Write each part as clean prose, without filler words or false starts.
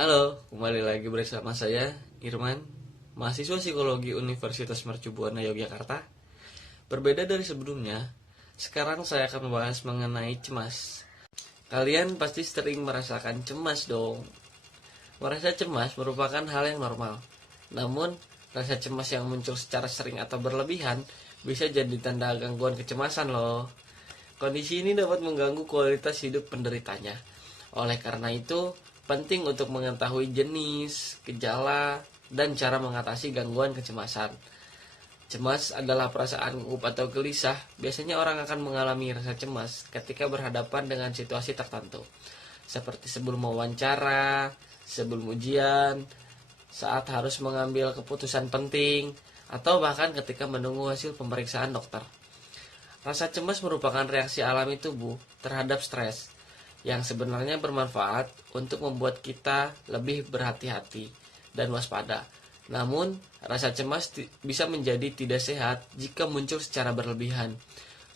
Halo, kembali lagi bersama saya, Irman, mahasiswa psikologi Universitas Mercu Buana Yogyakarta. Berbeda dari sebelumnya, sekarang saya akan membahas mengenai cemas. Kalian pasti sering merasakan cemas dong. Merasa cemas merupakan hal yang normal. Namun, rasa cemas yang muncul secara sering atau berlebihan bisa jadi tanda gangguan kecemasan loh. Kondisi ini dapat mengganggu kualitas hidup penderitanya. Oleh karena itu, penting untuk mengetahui jenis, gejala, dan cara mengatasi gangguan kecemasan. Cemas adalah perasaan gugup atau gelisah. Biasanya orang akan mengalami rasa cemas ketika berhadapan dengan situasi tertentu, seperti sebelum wawancara, sebelum ujian, saat harus mengambil keputusan penting, atau bahkan ketika menunggu hasil pemeriksaan dokter. Rasa cemas merupakan reaksi alami tubuh terhadap stres yang sebenarnya bermanfaat untuk membuat kita lebih berhati-hati dan waspada. Namun, rasa cemas bisa menjadi tidak sehat jika muncul secara berlebihan,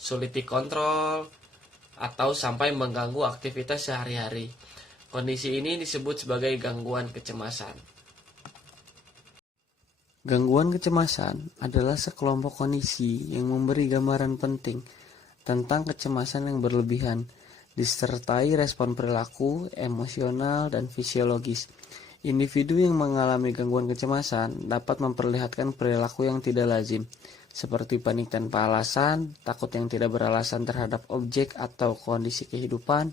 sulit dikontrol, atau sampai mengganggu aktivitas sehari-hari. Kondisi ini disebut sebagai gangguan kecemasan. Gangguan kecemasan adalah sekelompok kondisi yang memberi gambaran penting tentang kecemasan yang berlebihan, disertai respon perilaku, emosional, dan fisiologis. Individu yang mengalami gangguan kecemasan dapat memperlihatkan perilaku yang tidak lazim, seperti panik tanpa alasan, takut yang tidak beralasan terhadap objek atau kondisi kehidupan,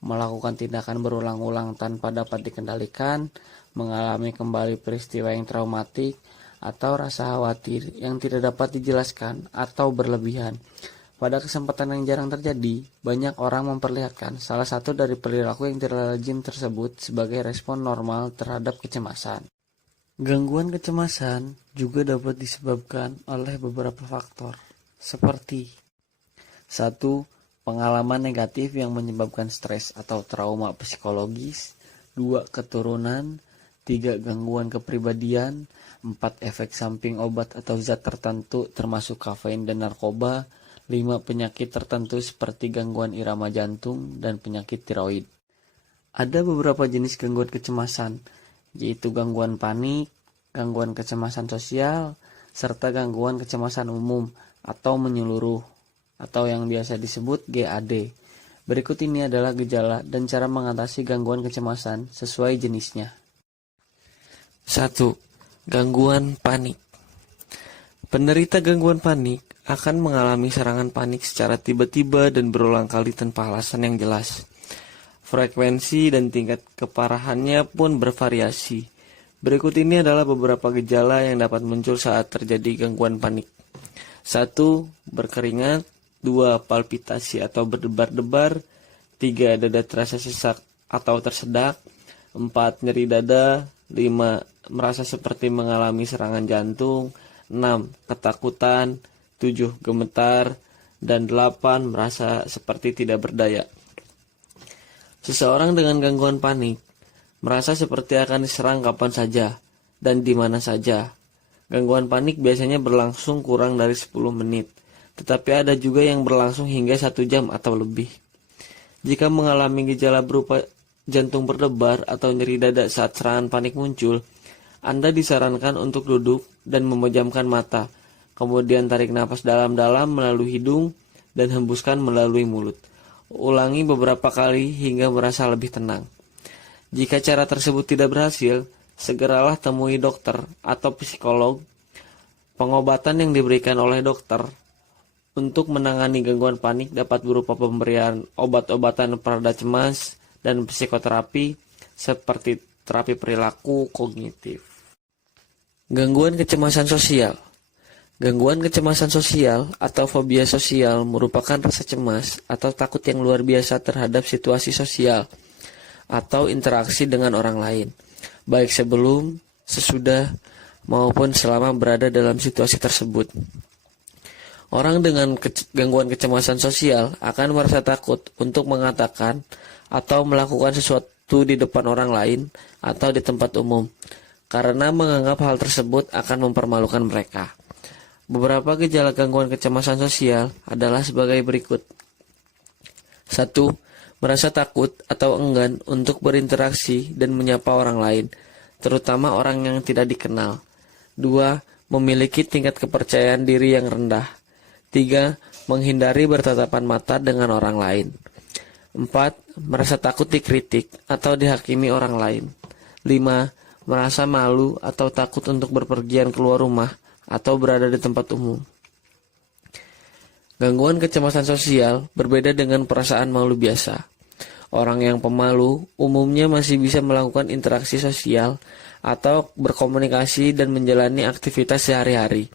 melakukan tindakan berulang-ulang tanpa dapat dikendalikan, mengalami kembali peristiwa yang traumatik, atau rasa khawatir yang tidak dapat dijelaskan atau berlebihan. Pada kesempatan yang jarang terjadi, banyak orang memperlihatkan salah satu dari perilaku yang tidak lazim tersebut sebagai respon normal terhadap kecemasan. Gangguan kecemasan juga dapat disebabkan oleh beberapa faktor, seperti 1. Pengalaman negatif yang menyebabkan stres atau trauma psikologis. 2. Keturunan. 3. Gangguan kepribadian. 4. Efek samping obat atau zat tertentu termasuk kafein dan narkoba. 5. Penyakit tertentu seperti gangguan irama jantung dan penyakit tiroid. Ada beberapa jenis gangguan kecemasan, yaitu gangguan panik, gangguan kecemasan sosial, serta gangguan kecemasan umum atau menyeluruh, atau yang biasa disebut GAD. Berikut ini adalah gejala dan cara mengatasi gangguan kecemasan sesuai jenisnya. 1. Gangguan panik. Penderita gangguan panik akan mengalami serangan panik secara tiba-tiba dan berulang kali tanpa alasan yang jelas. Frekuensi dan tingkat keparahannya pun bervariasi. Berikut ini adalah beberapa gejala yang dapat muncul saat terjadi gangguan panik. 1. Berkeringat. 2. Palpitasi atau berdebar-debar. 3. Dada terasa sesak atau tersedak. 4. Nyeri dada. 5. Merasa seperti mengalami serangan jantung. 6. Ketakutan. 7. Gemetar. Dan 8. Merasa seperti tidak berdaya. Seseorang dengan gangguan panik merasa seperti akan diserang kapan saja dan di mana saja. Gangguan panik biasanya berlangsung kurang dari 10 menit, tetapi ada juga yang berlangsung hingga 1 jam atau lebih. Jika mengalami gejala berupa jantung berdebar atau nyeri dada saat serangan panik muncul, Anda disarankan untuk duduk dan memejamkan mata, kemudian tarik napas dalam-dalam melalui hidung dan hembuskan melalui mulut. Ulangi beberapa kali hingga merasa lebih tenang. Jika cara tersebut tidak berhasil, segeralah temui dokter atau psikolog. Pengobatan yang diberikan oleh dokter untuk menangani gangguan panik dapat berupa pemberian obat-obatan pereda cemas dan psikoterapi seperti terapi perilaku kognitif. Gangguan kecemasan sosial. Gangguan kecemasan sosial atau fobia sosial merupakan rasa cemas atau takut yang luar biasa terhadap situasi sosial atau interaksi dengan orang lain, baik sebelum, sesudah, maupun selama berada dalam situasi tersebut. Orang dengan gangguan kecemasan sosial akan merasa takut untuk mengatakan atau melakukan sesuatu di depan orang lain atau di tempat umum, karena menganggap hal tersebut akan mempermalukan mereka. Beberapa gejala gangguan kecemasan sosial adalah sebagai berikut. 1. merasa takut atau enggan untuk berinteraksi dan menyapa orang lain, terutama orang yang tidak dikenal. 2. Memiliki tingkat kepercayaan diri yang rendah. 3. Menghindari bertatapan mata dengan orang lain. 4. Merasa takut dikritik atau dihakimi orang lain. 5. Merasa malu atau takut untuk berpergian keluar rumah atau berada di tempat umum. Gangguan kecemasan sosial berbeda dengan perasaan malu biasa. Orang yang pemalu umumnya masih bisa melakukan interaksi sosial atau berkomunikasi dan menjalani aktivitas sehari-hari,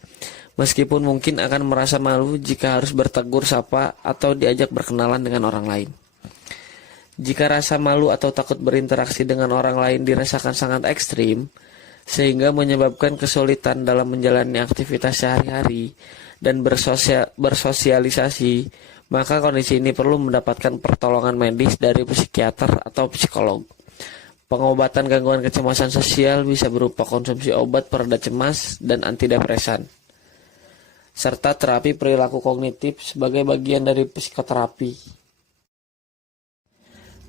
meskipun mungkin akan merasa malu jika harus bertegur sapa atau diajak berkenalan dengan orang lain. Jika rasa malu atau takut berinteraksi dengan orang lain dirasakan sangat ekstrim, sehingga menyebabkan kesulitan dalam menjalani aktivitas sehari-hari dan bersosialisasi, maka kondisi ini perlu mendapatkan pertolongan medis dari psikiater atau psikolog. Pengobatan gangguan kecemasan sosial bisa berupa konsumsi obat pereda cemas dan antidepresan, serta terapi perilaku kognitif sebagai bagian dari psikoterapi.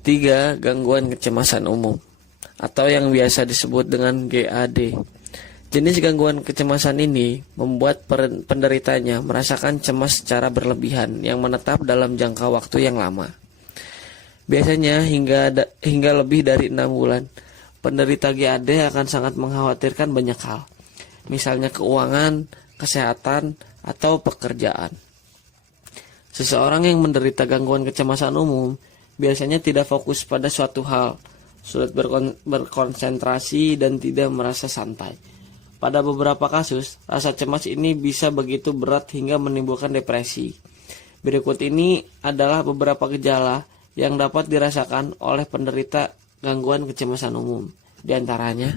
3. Gangguan kecemasan umum atau yang biasa disebut dengan GAD. Jenis gangguan kecemasan ini membuat penderitanya merasakan cemas secara berlebihan yang menetap dalam jangka waktu yang lama. Biasanya hingga lebih dari 6 bulan. Penderita GAD akan sangat mengkhawatirkan banyak hal, misalnya keuangan, kesehatan, atau pekerjaan. Seseorang yang menderita gangguan kecemasan umum biasanya tidak fokus pada suatu hal, sulit berkonsentrasi, dan tidak merasa santai. Pada beberapa kasus, rasa cemas ini bisa begitu berat hingga menimbulkan depresi. Berikut ini adalah beberapa gejala yang dapat dirasakan oleh penderita gangguan kecemasan umum. Di antaranya,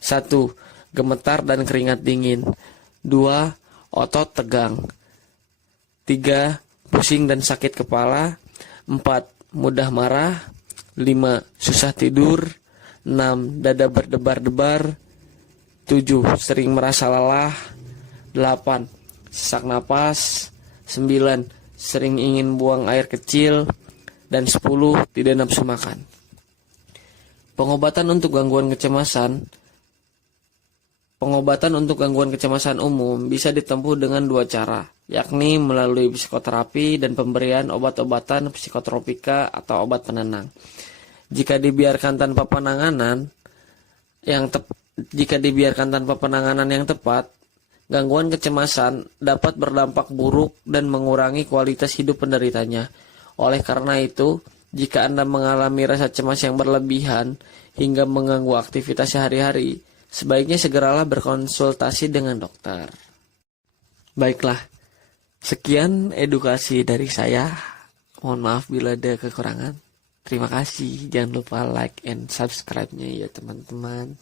1. Gemetar dan keringat dingin. 2. Otot tegang. 3. Pusing dan sakit kepala. 4. Mudah marah. 5. Susah tidur. 6. Dada berdebar-debar. 7. Sering merasa lelah. 8. Sesak napas. 9. Sering ingin buang air kecil. Dan 10. Tidak nafsu makan. Pengobatan untuk gangguan kecemasan umum bisa ditempuh dengan 2 cara, yakni melalui psikoterapi dan pemberian obat-obatan psikotropika atau obat penenang. Jika dibiarkan tanpa penanganan yang tepat, gangguan kecemasan dapat berdampak buruk dan mengurangi kualitas hidup penderitanya. Oleh karena itu, jika Anda mengalami rasa cemas yang berlebihan hingga mengganggu aktivitas sehari-hari, sebaiknya segeralah berkonsultasi dengan dokter. Baiklah, sekian edukasi dari saya. Mohon maaf bila ada kekurangan. Terima kasih. Jangan lupa like and subscribe-nya ya teman-teman.